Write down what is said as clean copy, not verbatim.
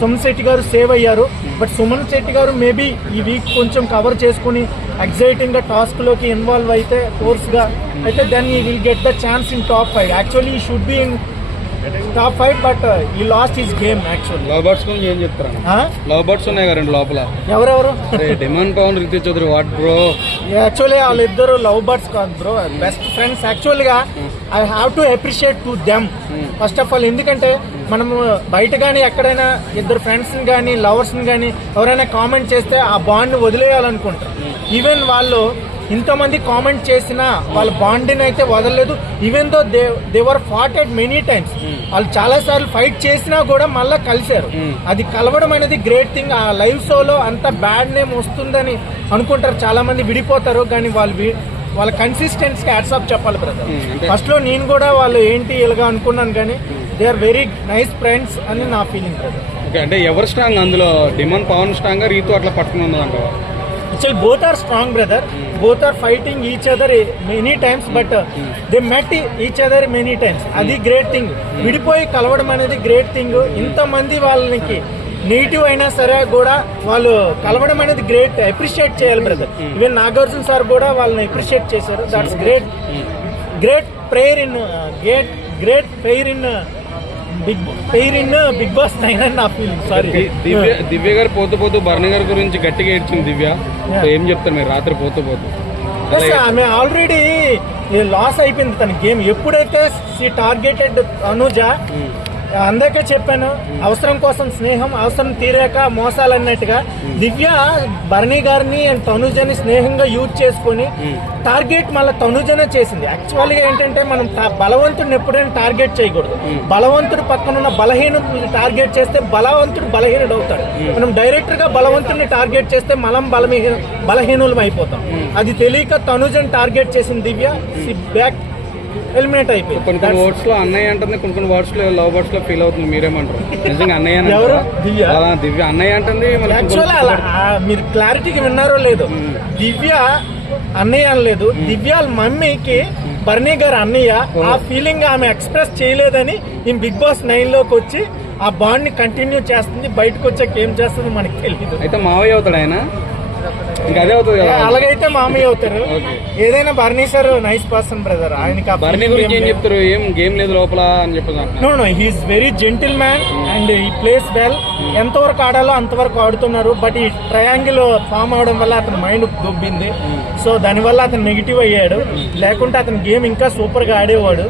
సుమన్ శెట్టి గారు సేవ్ అయ్యారు. బట్ సుమన్ శెట్టి గారు మేబీ ఈ వీక్ కొంచెం కవర్ చేసుకుని ఎగ్జైటింగ్ గా టాస్క్ లోకి ఇన్వాల్వ్ అయితే ఫోర్స్ గా అయితే then he will get the chance in top 5. Actually he should be in top 5 but he last his game. Actually love birds గురించి ఏం చెప్తారా? లవ్ బర్డ్స్ ఉన్నాయి కదండి లోపల. ఎవరెవరు? Demon Pavan, Rithik Chowdary. What bro? Actually వాళ్ళిద్దరు లవ్ బర్డ్స్ కాదు బ్రో, బెస్ట్ ఫ్రెండ్స్. యాక్చువల్గా I have to appreciate to them first of all. ఎందుకంటే మనము బయట కానీ ఎక్కడైనా ఇద్దరు ఫ్రెండ్స్ని కానీ లవర్స్ని కానీ ఎవరైనా కామెంట్ చేస్తే ఆ బాండ్ని వదిలేయాలనుకుంటారు. ఈవెన్ వాళ్ళు ఇంతమంది కామెంట్ చేసినా వాళ్ళ బాండ్ని అయితే వదలలేదు. ఈవెన్ దో దేవర్ ఫాటెడ్ మెనీ టైమ్స్. వాళ్ళు చాలా సార్లు ఫైట్ చేసినా కూడా మళ్ళీ కలిశారు. అది కలవడం అనేది గ్రేట్ థింగ్. ఆ లైవ్ షోలో అంత బ్యాడ్ నేమ్ వస్తుందని అనుకుంటారు, చాలా మంది విడిపోతారు. కానీ వాళ్ళ కన్సిస్టెన్సీకి హ్యాట్స్ ఆఫ్ చెప్పాలి బ్రదర్. ఫస్ట్ లో నేను కూడా వాళ్ళు ఏంటి ఇలాగా అనుకున్నాను, కానీ they are very nice friends అని నా ఫీలింగ్ బ్రదర్. అంటే ఎవరు స్ట్రాంగ్ అందులో? డిమాండ్ పవన్ స్ట్రాంగ్, రీతు అట్లా పట్టుకుని ఉందంట. Actually, both are strong, brother. Both are fighting each other many times, but they met each other many times. అది గ్రేట్ థింగ్. విడిపోయి కలవడం అనేది గ్రేట్ థింగ్. ఇంతమంది వాళ్ళకి నెగిటివ్ అయినా సరే కూడా వాళ్ళు కలవడం అనేది గ్రేట్. అప్రిషియేట్ చేయాలి బ్రదర్. ఈవెన్ నాగార్జున సార్ కూడా వాళ్ళని అప్రిషియేట్ చేశారు. That's great. Great player in great player in Bigg Boss 9 అని నా ఫీలింగ్. సారీ. దివ్య గారు పోతూ భరణి గారి గురించి గట్టిగా ఏడ్చింది దివ్య. ఏం చెప్తారు మీరు రాత్రి పోతూ? ఆమె ఆల్రెడీ లాస్ అయిపోయింది తన గేమ్. ఎప్పుడైతే టార్గెటెడ్ అనుజ, అందరికీ చెప్పాను, అవసరం కోసం స్నేహం, అవసరం తీరాక మోసాలు అన్నట్టుగా దివ్య భరణి గారిని అండ్ తనుజని స్నేహంగా యూజ్ చేసుకుని టార్గెట్ మళ్ళీ తనుజనే చేసింది. యాక్చువల్గా ఏంటంటే మనం బలవంతుడిని ఎప్పుడైనా టార్గెట్ చేయకూడదు. బలవంతుడు పక్కనున్న బలహీనుడిని టార్గెట్ చేస్తే బలవంతుడు బలహీనుడు అవుతాడు. మనం డైరెక్టర్ గా బలవంతుడిని టార్గెట్ చేస్తే మనం బలహీనులం అయిపోతాం. అది తెలియక తనుజని టార్గెట్ చేసింది దివ్య. బ్యాక్ ఎలిమినేట్ అయిపోయింది. కొన్ని వర్డ్స్ లో అన్నయ్య అంటుంది, కొన్ని వర్డ్స్ లో లవ్ బర్డ్స్ లో ఫీల్ అవుతుంది. మీరేమంటారు? నిజంగా అన్నయ్య దివ్య అన్నయ్య అంటుంది. మీరు క్లారిటీకి విన్నారో లేదు, దివ్య అన్నయ్య అనలేదు. దివ్య మమ్మీకి భరణి గారు అన్నయ్య. ఆ ఫీలింగ్ ఆమె ఎక్స్ప్రెస్ చేయలేదని ఈ బిగ్ బాస్ 9 లోకి వచ్చి ఆ బాండ్ ని కంటిన్యూ చేస్తుంది. బయటకు వచ్చాక ఏం చేస్తుందో మనకి తెలియదు. అయితే మావయ్య అవుతాడు ఆయన, ఇంకా అదే అవుతుంది కదా. అలాగైతే మామయ్య అవుతారు. ఏదైనా Bharani sir nice person brother. ఆయనకి భరణి గురించి ఏం చెప్తారు? ఏం గేమ్ లేదు లోపల అని చెప్పారు. No he is very gentleman and ఈ ప్లేస్ వెల్. ఎంతవరకు ఆడాలో అంతవరకు ఆడుతున్నారు. బట్ ఈ ట్రయాంగిల్ ఫామ్ అవడం వల్ల అతని మైండ్ దొబ్బింది. సో దానివల్ల అతను నెగిటివ్ అయ్యాడు. లేకుంటే అతని గేమ్ ఇంకా సూపర్ గా ఆడేవాడు.